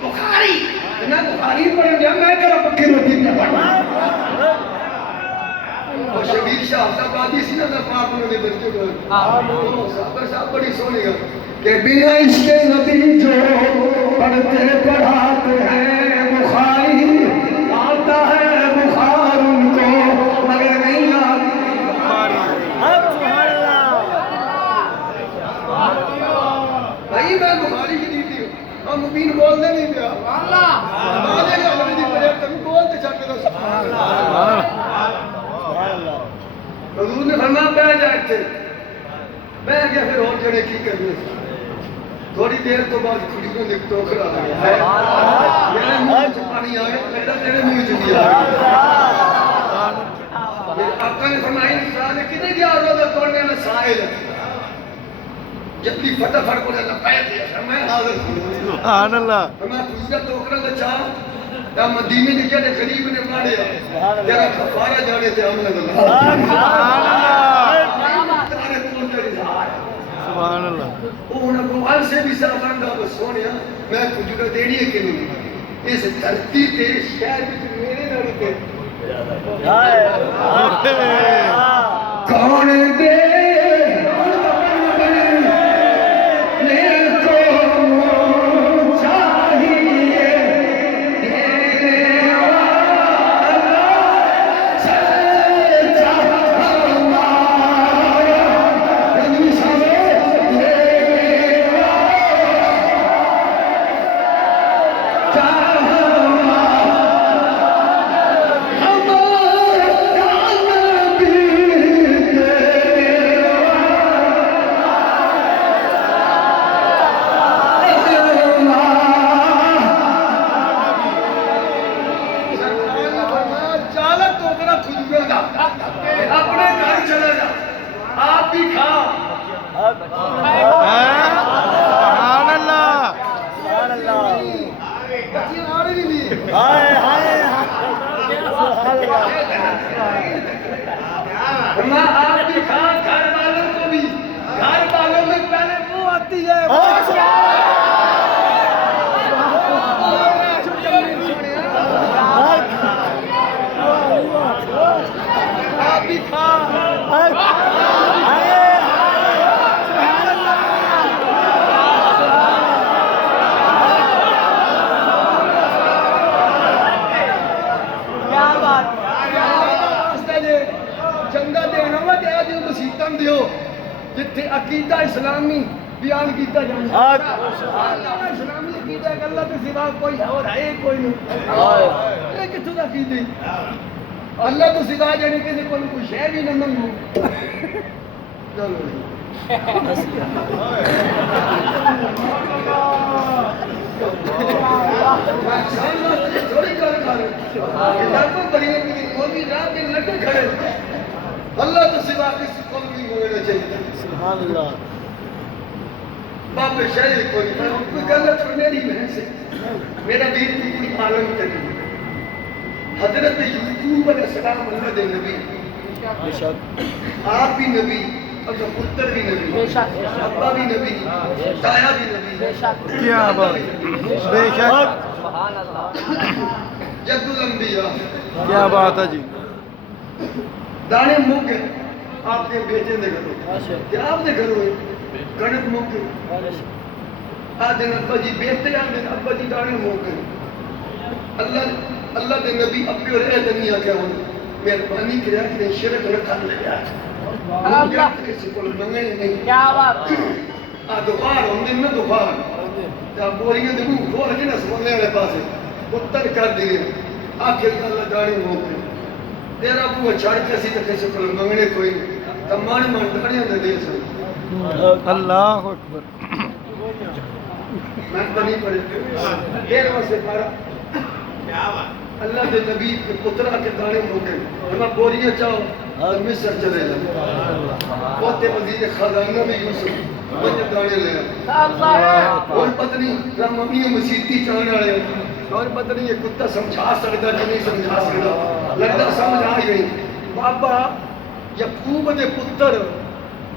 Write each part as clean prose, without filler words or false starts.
بخاری میں بخاری پڑھن گیا میں کرا پکی روٹی پہ پڑھا اور شبیر شاہ صاحب آدھی سی نا میں پاک انہوں نے بچے کو صاحب بڑی سونی ہے کہ بنا عشق نبی جو پڑھتے پڑھاتے ہیں بخاری آتا ہے بخار ان کو مگر نہیں آتی بھائی میں بخاری کی دیتی ہوں ہم مبین بولنے نہیں پیا آدھے گا نبی دی پڑھے تم بولتے چاہتے دو حضور نے فرمایا بیٹھ جائے تھے بیٹھ گیا پھر اور جڑے کی کرنے تھوڑی دیر تو بعد کھڑیوں نے ٹوکرا آ گیا میرے منہ سے پانی آئے لگتا تیرے منہ سے دیا آقا نے فرمایا انسان نے کتنے دیا روزہ توڑنے میں سائل جتنی فتح فرق ہونے لپائے تھے فرمایا حاضر سبحان اللہ فرمایا کھڑیوں ٹوکرا لچا یا مدینے کے جڑے غریب نے ماریا جرا کفارہ جانے تھے ہم نے سبحان اللہ انہوں نے گوال سے بھی سرمندہ بس سونیا میں کجھو دینی ہے کہ نہیں اس دھرتی تے شہر بھی میرے ناڑی تے کون دے اپنے گھر چلا جا آپ بھی کھا سبحان اللہ بچی آنے نہیں دی فرمایا آپ بھی کھا گھر والوں کو بھی گھر والوں میں پہلے وہ آتی ہے آپ بھی کھا چنگا دینا وا دیا جو مسیتاں دیو جتھے عقیدہ اسلامی بیان کیتا جائے اسلامی عقیدہ کہ اللہ کے سوا کوئی اور ہے کوئی نہیں یہ کتھوں دا عقیدہ اللہ تو سوا جانے کسی کو کوئی شے بھی نہ منگو چلو تھوڑی کر کھڑے اللہ تو سوا کسی کو نہیں ہونا چاہیے سبحان اللہ باپ شاید کوئی غلط میری بہن سے میرا دین کی کوئی عالم تک حضرت یعقوب علیہ السلام اللہ دے نبی آپ بھی نبی اب پتر بھی نبی ابا بھی نبی دایا بھی نبی کیا بات بے شک جد الانبیاء کیا بات ہے جی دانے موکے آپ کے بیٹے دے گھروں کیا آپ دے گھروں کنک موکے آدھے ابا جی بیٹے آدھے ابا جی دانے موکے اللہ دے نبی اپنے اور اے دنیا کیا ہونے مہربانی کریا کہ شرک رکھا لیا کسی کو منگے نہیں کیا بات دوپہر ہوں دن میں دوپہر جب بوریاں دے منہ کھول کے نہ سمجھنے والے پاسے اتر کر دیے آخر اللہ داڑی موکے تیرا بوہ چھڑ کے سی تو کسی کو منگنے کوئی نہیں تمام داڑیاں دے دے سن اللہ اکبر میں تو نہیں پڑھے تیرہ سے پڑھا اللہ دے نبی کے پترہ کے دانے موکے ہمیں بوریاں چاہو تو مصر چلے جائیں بہتے وزیر خزانہ بھی یوسف مجھے دانے لے اور پتنی رحمانی مسیحی چاہنے والے اور پتنی یہ کتا سمجھا سکتا کہ نہیں سمجھا سکتا لگتا سمجھ آ گئی بابا یعقوب دے پتر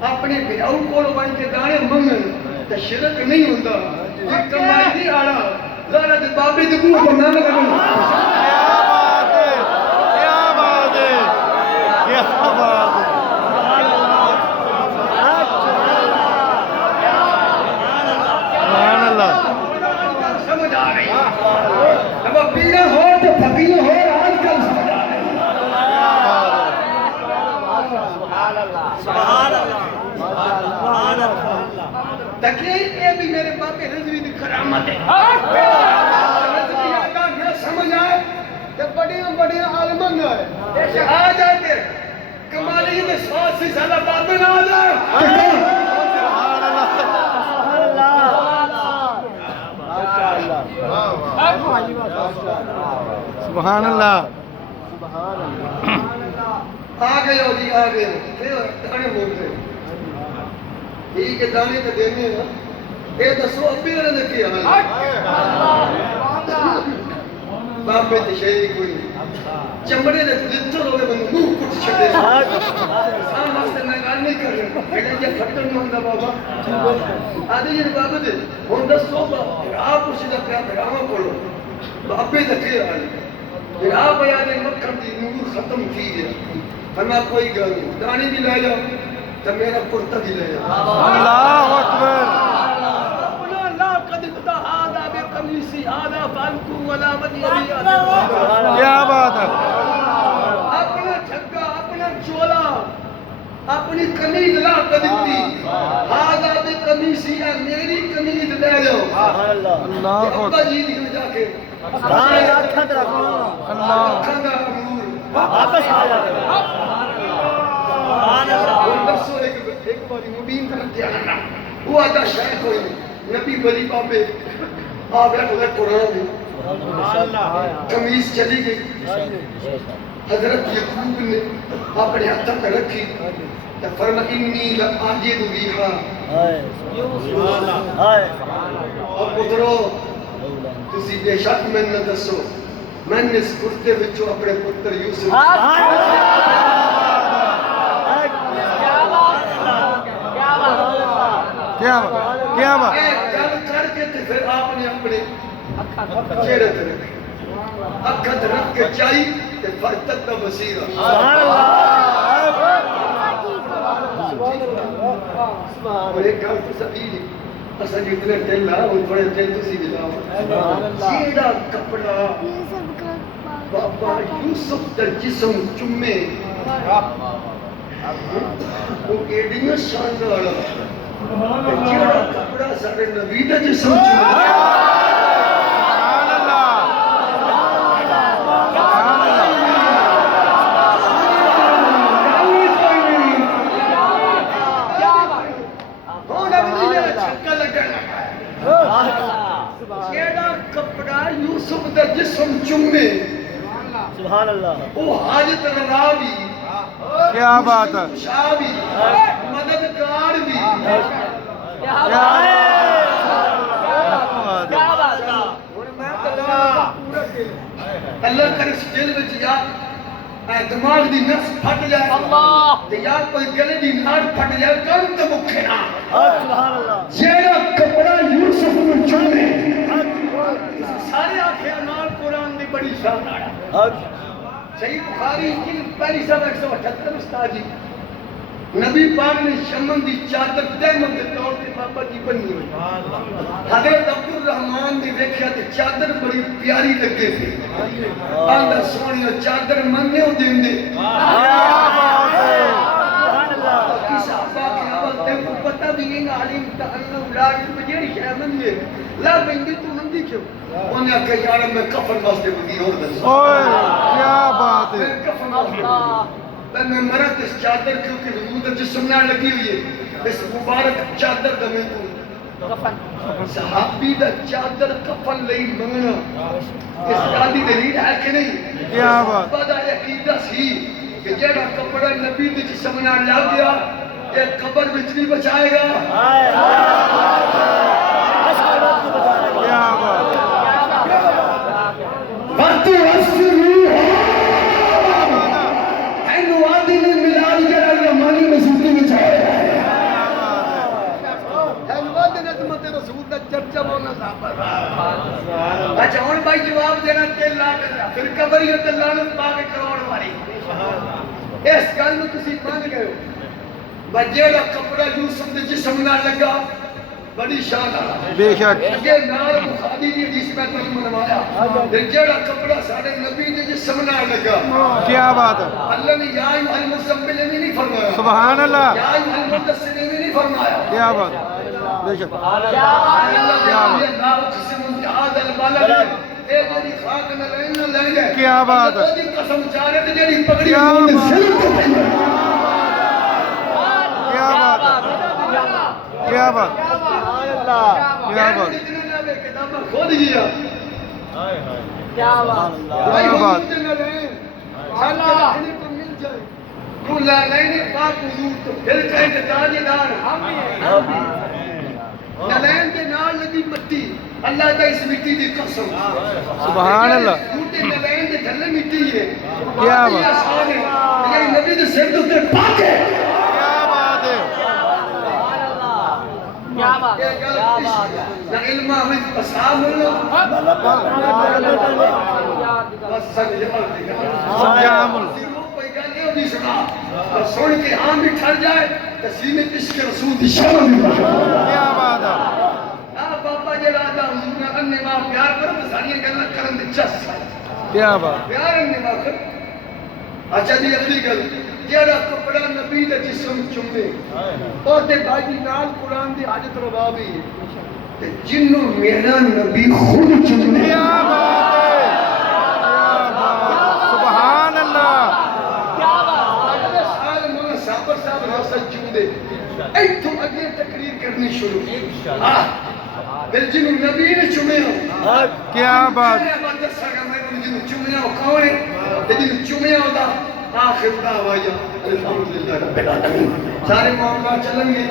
اپنے بیاؤ کو لوائیں کے دانے منگن تو شرک نہیں ہوتا یہ کمائی نہیں آڑا بابے دے منہ کو نہ لگا کیا بات ہے کیا بات ہے کیا بات ہے سبحان اللہ سمجھ آ رہی اب پیڑا ہو تو فقیر ہو آج کل سمجھ آ رہی تکیہ یہ بھی میرے باپے رضوی دی کرامت ہے رضوی آگا نہ سمجھ آئے کہ بڑیاں عالمان آئے آ جاتے کمالی میں 100 سے زیادہ باپے نہ آ جائے سبحان اللہ آگئے ہو جی آگئے ہو دانے بولتے یہ کہ دانے کا دینے نا یہ دسو ابھی رہنے کی عمل باپے تشہیری کوئی چمڑے دے لتر ہوئے بندو منہ کچھ چھڑے سام واسطے میں گال نہیں کر رہا بیٹا جب پھٹن میں ہوندہ بابا آدھے یہ بابا دے ہوندہ سو بابا آپ اسی دا پیا پیراما پڑھو باپے دکھے آئے پھر آپ آیادیں مکھن دی نور ختم کی گیا ہمیں کوئی گل نہیں دانی بھی لے جاؤ تو میرا کرتا بھی لے جاؤ اللہ اکبر اپنا لا قدقتا آدھا بے قمیسی آدھا فانکو ولا من یری کیا بات ہے اپنا چھگا اپنا چولا اپنی قمید لا قدقتی آدھا بے قمیسی ہے میری قمید لے جاؤ اللہ ابا اکبر جی دیکھ جا کے اللہ اکھاں دا نور واپس آ جاتے دسو ایک باری مبین طرف دھیانا وہ آدھا شاید کوئی نہیں نبی بلی بابے آپ رکھ لے قرآن میں قمیض چلی گئی حضرت یعقوب نے اپنے ہاتھوں پہ رکھی تو فرما انی لآجد ریحا اور پترو تسی بے شک میں نہ دسو میں نے اس کرتے بچوں اپنے پتر یوسف کیا بات گل کر کے تے پھر آپ نے اپنے چہرے تے رکھے اکھت رکھ کے چائی تے فرتت دا بصیرہ اور ایک گل تو سبھی اصلا جتنے دل ہے وہ تھوڑے دل تو سی ملا جیڑا کپڑا بابا یوسف دا جسم چمے وہ ایڈیاں شاندار جیڑا کپڑا سارے نبی دا جسم چمے کپڑا یوسف دا جسم چمے سبحان اللہ وہ حاجت روا بھی کیا بات ہے خوشا بھی مددگار بھی اللہ کرے اس دل میں یا دماغ دی نفس پھٹ جائے یا کوئی گلے دی ناڑ پھٹ جائے کم تو مکھے نہ سبحان اللہ جیڑا کپڑا یوسف میں چمے سارے آنکھیں نال قرآن دی بڑی شان آڑا صحیح بخاری کی پہلی سب 178 استاد جی نبی پاک نے شمن دی چادر تیمم دے طور پہ بابا جی بنی ہوئی حضرت عبد الرحمن نے دیکھا تے چادر بڑی پیاری لگے تھی آندا سونی چادر مننے ہو دین دے کسا باقی آباد تے کو پتہ بھی نہیں عالم تعلم لاغر بجیڑی شاہ مننے لا بندی تو مندی کیوں انہیں کہا یار میں کفن واسطے بدی اور دن اوئے کیا بات ہے میں کفن واسطے میں مرد اس چادر کیونکہ حضور جسم نہ لگی ہوئی ہے اس مبارک چادر دا میں کو صحابی دا چادر کفن لئی منگنا اس دادی دلیل ہے کہ نہیں کیا بات بدا عقیدہ سی کہ جیڑا کپڑا نبی دے جسم نہ لگ گیا ایک قبر وچ نہیں بچائے گا کیا بات وقت رسول اینو آدھی نے ملال جڑا رحمانی مسجد میں چھایا ہے اینو آدھی نے عظمت رسول دا چرچا ہونا صاحب اچھا ہوں بھائی جواب دینا 3 لاکھ دا پھر قبریوں تے لعنت پا کے کروڑ والی اس گل نوں تسی مان گئے ہو بھائی جیڑا کپڑا یوسف دے جسم نال لگا بڑی شان والا بے شک اگے نال بخاری دی حدیث میں تمہیں منوایا تے جیڑا کپڑا ساڈے نبی دے جسم نال لگا کیا بات ہے اللہ نے یا ایھا المزمل بھی نہیں فرمایا سبحان اللہ یا ایھا المدثر بھی نہیں فرمایا کیا بات بے شک کیا بات ہے قسم چارے تے جڑی پگڑی کیا مونڈ بات سر تے کیا بات کیا بات کیا بات کتاب کھول گیا کیا بات بھائی کیا بات حضور نہ لیں اللہ نے تو مل جائے تو لا نہیں پاک حضور تو پھر کہیں کہ تاجدار ہم نلین کے نال لگی مٹی اللہ کا اس مٹی دی قسم سبحان اللہ ٹوٹے نلین کے تھلے مٹی ہے کیا بات یہ نبی دے سر تے پاک ہے کیا بات ہے کیا بات ہے نہ علم میں پسام بس سن سجام سن کے ہاں بھی ٹھر جائے تسلیم عشق رسول دی شان بھی کیا بات ہے بابا جڑا دا حضور نال اننے وا پیار کرو تے ساریاں گلاں کرن دے چس کیا بات پیار اننے وا کر اچھا جی اگلی گل جڑا کپڑا نبی دا جسم چومے اور تے باجی نال قرآن دی حاجت روا بھی تے جنوں میرا نبی خود چومے کیا بات ہے کیا بات سبحان اللہ سال مولا صابر صاحب رسل چومے ایتھوں اگے تقریر کرنی شروع پھر جنوں نبی نے چومے کیا بات آخر دعوایا الحمدللہ رب العالمین سارے معاملات چلیں گے